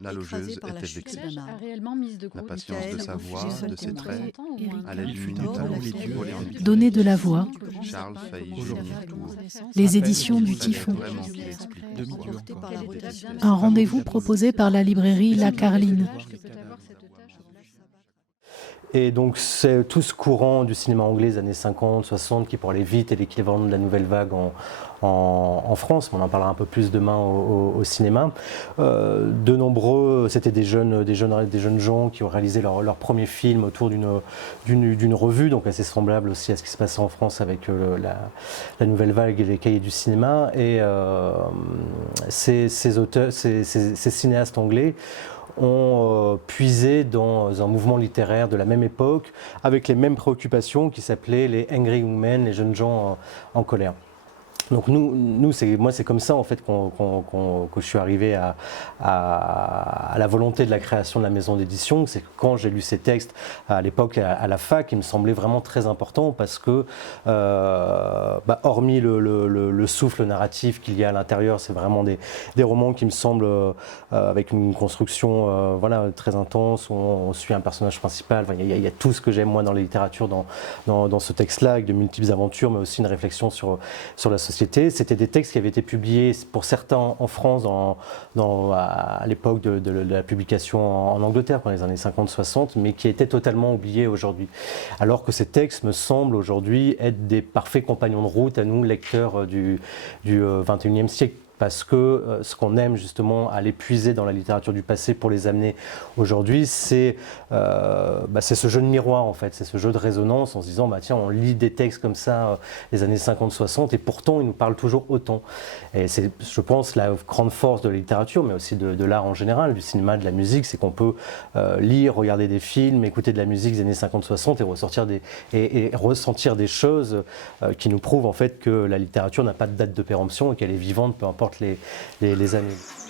La logeuse était vexée. A réellement mise de La côté. patience de sa voix, de ses traits, à la limite du Erika, talent, Donner de la voix. Charles faillit gémir tout haut. Les éditions du Typhon. Vraiment qu'il explique. Un rendez-vous proposé par la librairie La Carline. Et donc c'est tout ce courant du cinéma anglais des années 50, 60 qui pour aller vite est l'équivalent de la nouvelle vague en France. On en parlera un peu plus demain au cinéma. De nombreux, c'était des jeunes gens qui ont réalisé leur premier film autour d'une revue, donc assez semblable aussi à ce qui se passait en France avec la nouvelle vague et les cahiers du cinéma. Et ces cinéastes anglais ont puisé dans un mouvement littéraire de la même époque, avec les mêmes préoccupations qui s'appelaient les Angry Young Men, les jeunes gens en colère. Donc moi c'est comme ça en fait que je suis arrivé à la volonté de la création de la maison d'édition. C'est que quand j'ai lu ces textes à l'époque à la fac, il me semblait vraiment très important parce que hormis le souffle narratif qu'il y a à l'intérieur, c'est vraiment des romans qui me semblent avec une construction très intense, où on suit un personnage principal. Enfin, il y a tout ce que j'aime moi dans la littérature dans ce texte-là, avec de multiples aventures, mais aussi une réflexion sur la société. C'était des textes qui avaient été publiés pour certains en France à l'époque de la publication en Angleterre, dans les années 50-60, mais qui étaient totalement oubliés aujourd'hui. Alors que ces textes me semblent aujourd'hui être des parfaits compagnons de route à nous, lecteurs du XXIe siècle. Parce que ce qu'on aime justement à les puiser dans la littérature du passé pour les amener aujourd'hui, c'est ce jeu de miroir en fait, c'est ce jeu de résonance en se disant tiens, on lit des textes comme ça les années 50-60 et pourtant ils nous parlent toujours autant. Et c'est, je pense, la grande force de la littérature, mais aussi de l'art en général, du cinéma, de la musique, c'est qu'on peut lire, regarder des films, écouter de la musique des années 50-60 et ressentir des choses qui nous prouvent en fait que la littérature n'a pas de date de péremption et qu'elle est vivante peu importe les années.